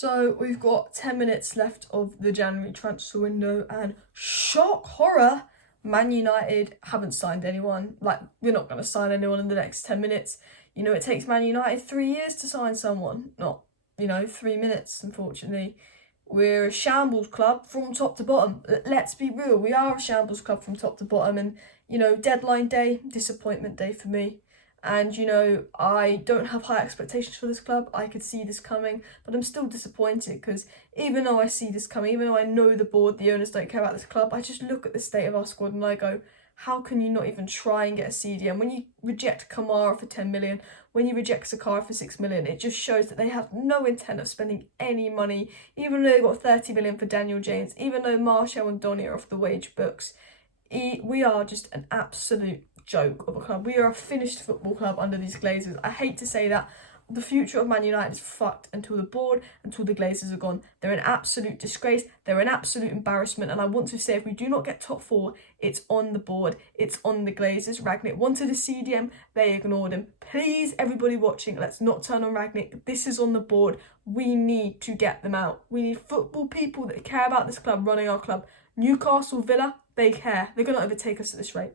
So we've got 10 minutes left of the January transfer window, and shock horror, Man United haven't signed anyone. Like, we're not going to sign anyone in the next 10 minutes. You know, it takes Man United 3 years to sign someone, not, 3 minutes, unfortunately. We're a shambles club from top to bottom. Let's be real, we are a shambles club from top to bottom, and, deadline day, disappointment day for me. And, I don't have high expectations for this club. I could see this coming, but I'm still disappointed because even though I see this coming, even though I know the board, the owners don't care about this club, I just look at the state of our squad and I go, how can you not even try and get a CDM? When you reject KAMARA for 10 million, when you reject ZAKARIA for 6 million, it just shows that they have no intent of spending any money, even though they got 30 million for Daniel James, even though Martial and Donny are off the wage books. We are just an absolute joke of a club. We are a finished football club under these Glazers. I hate to say that. The future of Man United is fucked until the board, until the Glazers are gone. They're an absolute disgrace. They're an absolute embarrassment. And I want to say, if we do not get top 4, it's on the board. It's on the Glazers. Rangnick wanted a CDM. They ignored him. Please, everybody watching, let's not turn on Rangnick. This is on the board. We need to get them out. We need football people that care about this club running our club. Newcastle, Villa, they care. They're going to overtake us at this rate.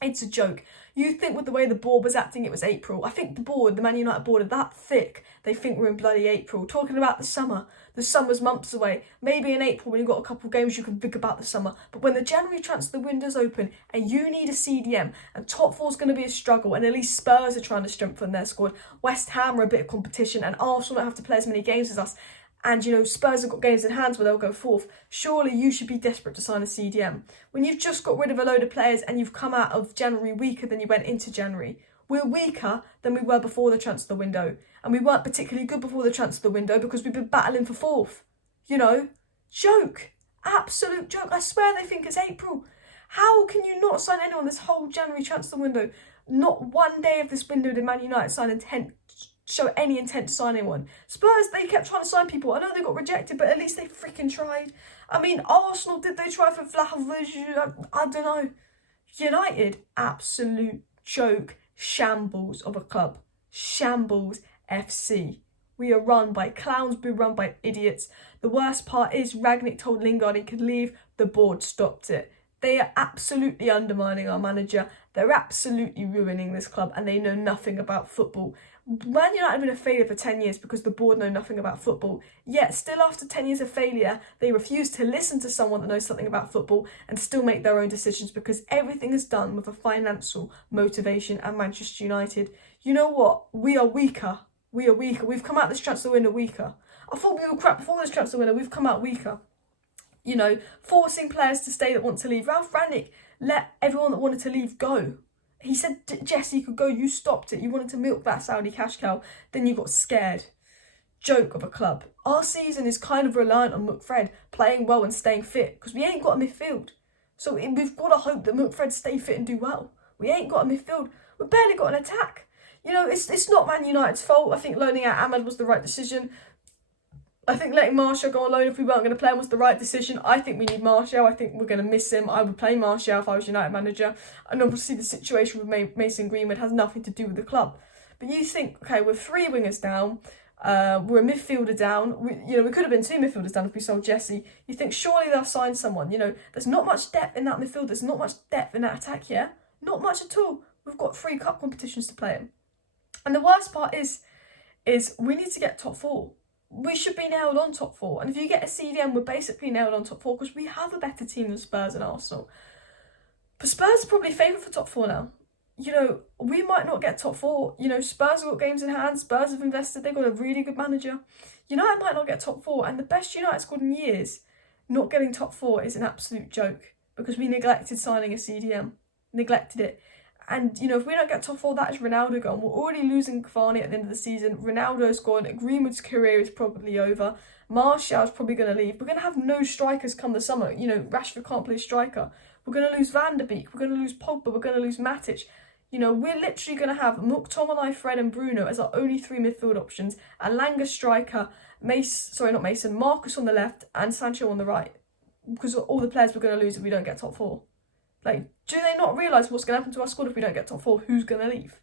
It's a joke. You think with the way the board was acting, it was April. I think the Man United board are that thick, they think we're in bloody April. Talking about the summer. The summer's months away. Maybe in April when you've got a couple of games you can think about the summer. But when the January transfer window's open and you need a CDM and top 4's going to be a struggle, and at least Spurs are trying to strengthen their squad, West Ham are a bit of competition, and Arsenal don't have to play as many games as us, and, Spurs have got games in hands where they'll go fourth, surely you should be desperate to sign a CDM. When you've just got rid of a load of players and you've come out of January weaker than you went into January, we're weaker than we were before the transfer window. And we weren't particularly good before the transfer window because we've been battling for fourth. Joke. Absolute joke. I swear they think it's April. How can you not sign anyone this whole January transfer window? Not one day of this window did Man United show any intent to sign anyone. Spurs, they kept trying to sign people. I know they got rejected, but at least they freaking tried. I mean, Arsenal, did they try for Vlahovic? I don't know. United, absolute joke. Shambles of a club. Shambles FC. We are run by clowns, we're run by idiots. The worst part is Rangnick told Lingard he could leave. The board stopped it. They are absolutely undermining our manager. They're absolutely ruining this club, and they know nothing about football. Man United have been a failure for 10 years because the board know nothing about football. Yet, still after 10 years of failure, they refuse to listen to someone that knows something about football and still make their own decisions because everything is done with a financial motivation. And Manchester United, you know what? We are weaker. We are weaker. We've come out this transfer window weaker. I thought we were crap before this transfer window. We've come out weaker. Forcing players to stay that want to leave. Ralf Rangnick let everyone that wanted to leave go. He said Jesse could go, you stopped it. You wanted to milk that Saudi cash cow, then you got scared. Joke of a club. Our season is kind of reliant on McFred playing well and staying fit because we ain't got a midfield. So we've got to hope that McFred stay fit and do well. We ain't got a midfield. We've barely got an attack. It's not Man United's fault. I think loaning out Ahmed was the right decision. I think letting Martial go on loan if we weren't going to play him was the right decision. I think we need Martial. I think we're going to miss him. I would play Martial if I was United manager. And obviously the situation with Mason Greenwood has nothing to do with the club. But you think, okay, we're 3 wingers down. We're a midfielder down. We could have been 2 midfielders down if we sold Jesse. You think surely they'll sign someone. There's not much depth in that midfield. There's not much depth in that attack here. Not much at all. We've got 3 cup competitions to play in. And the worst part is we need to get top 4. We should be nailed on top 4. And if you get a CDM, we're basically nailed on top 4 because we have a better team than Spurs and Arsenal. But Spurs are probably favourite for top 4 now. We might not get top 4. Spurs have got games in hand. Spurs have invested. They've got a really good manager. United might not get top 4. And the best United squad in years, not getting top 4 is an absolute joke because we neglected signing a CDM. Neglected it. And, if we don't get top 4, that is Ronaldo gone. We're already losing Cavani at the end of the season. Ronaldo's gone. Greenwood's career is probably over. Martial's probably going to leave. We're going to have no strikers come the summer. Rashford can't play striker. We're going to lose Van der Beek. We're going to lose Pogba. We're going to lose Matic. We're literally going to have McTominay, Fred and Bruno as our only 3 midfield options. Elanga striker, Marcus on the left and Sancho on the right. Because all the players we're going to lose if we don't get top 4. Do they not realise what's going to happen to our squad if we don't get top 4? Who's going to leave?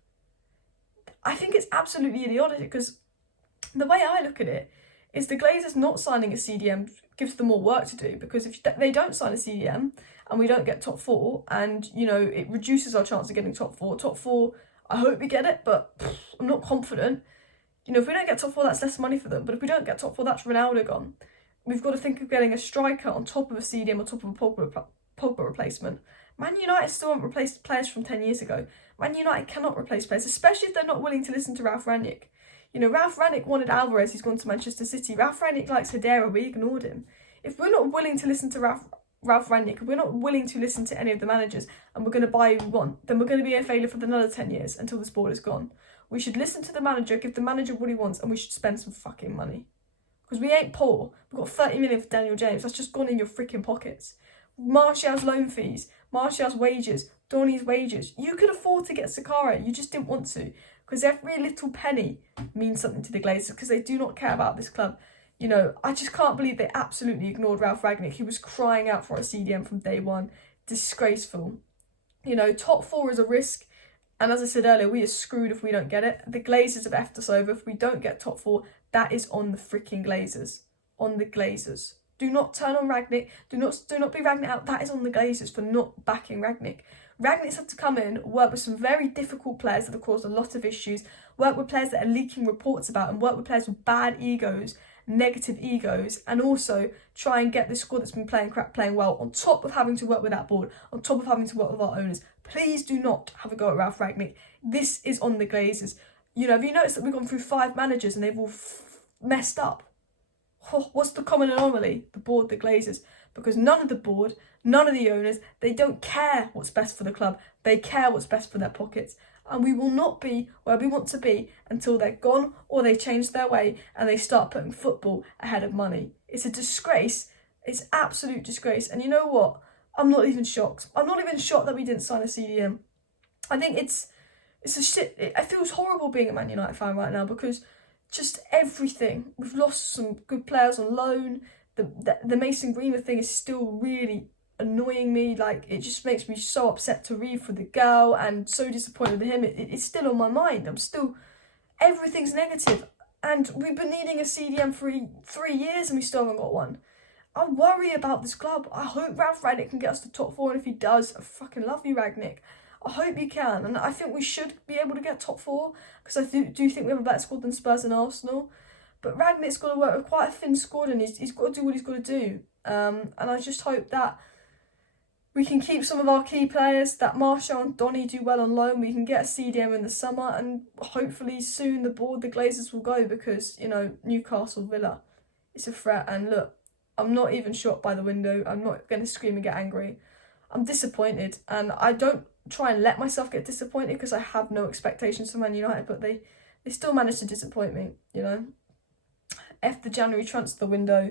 I think it's absolutely idiotic because the way I look at it is the Glazers not signing a CDM gives them more work to do, because if they don't sign a CDM and we don't get top 4, and, you know, it reduces our chance of getting top 4. Top 4, I hope we get it, but I'm not confident. You know, if we don't get top 4, that's less money for them. But if we don't get top 4, that's Ronaldo gone. We've got to think of getting a striker on top of a CDM, on top of a Pogba replacement. Man United still haven't replaced players from 10 years ago. Man United cannot replace players, especially if they're not willing to listen to Ralf Rangnick. You know, Ralf Rangnick wanted Alvarez, he's gone to Manchester City. Ralf Rangnick likes HEIDARA, we ignored him. If we're not willing to listen to Ralf Rangnick, if we're not willing to listen to any of the managers, and we're going to buy who we want, then we're going to be a failure for another 10 years until this board is gone. We should listen to the manager, give the manager what he wants, and we should spend some fucking money. Because we ain't poor. We've got 30 million for Daniel James. That's just gone in your freaking pockets. Martial's loan fees, Martial's wages, Donny's wages. You could afford to get ZAKARIA. You just didn't want to. Because every little penny means something to the Glazers, because they do not care about this club. You know, I just can't believe they absolutely ignored Ralf Rangnick. He was crying out for a CDM from day one. Disgraceful. You know, top 4 is a risk. And as I said earlier, we are screwed if we don't get it. The Glazers have effed us over. If we don't get top 4, that is on the freaking Glazers. On the Glazers. Do not turn on Rangnick. Do not be Rangnick out. That is on the Glazers for not backing Rangnick. Rangnick's had to come in, work with some very difficult players that have caused a lot of issues, work with players that are leaking reports about, and work with players with bad egos, negative egos, and also try and get this squad that's been playing crap playing well, on top of having to work with that board, on top of having to work with our owners. Please do not have a go at Ralf Rangnick. This is on the Glazers. You know, have you noticed that we've gone through 5 managers and they've all messed up? Oh, what's the common anomaly? The board, the Glazers. Because none of the board, none of the owners, they don't care what's best for the club. They care what's best for their pockets. And we will not be where we want to be until they're gone or they change their way and they start putting football ahead of money. It's a disgrace. It's absolute disgrace. And you know what? I'm not even shocked. I'm not even shocked that we didn't sign a CDM. I think it's a shit. It feels horrible being a Man United fan right now, because just everything. We've lost some good players on loan. The Mason Greenwood thing is still really annoying me. Like, it just makes me so upset to read for the girl and so disappointed in him. It's still on my mind. Everything's negative. And we've been needing a CDM for 3 years and we still haven't got one. I worry about this club. I hope Ralf Rangnick can get us to top 4, and if he does, I fucking love you, Rangnick. I hope he can, and I think we should be able to get top 4, because I do think we have a better squad than Spurs and Arsenal. But Rangnick's got to work with quite a thin squad, and he's got to do what he's got to do. And I just hope that we can keep some of our key players, that Martial and Donny do well on loan. We can get a CDM in the summer, and hopefully soon the Glazers will go, because, you know, Newcastle, Villa, it's a threat. And look, I'm not even shocked by the window. I'm not going to scream and get angry. I'm disappointed, and I don't try and let myself get disappointed because I have no expectations for Man United, but they still managed to disappoint me, you know. F the January transfer window.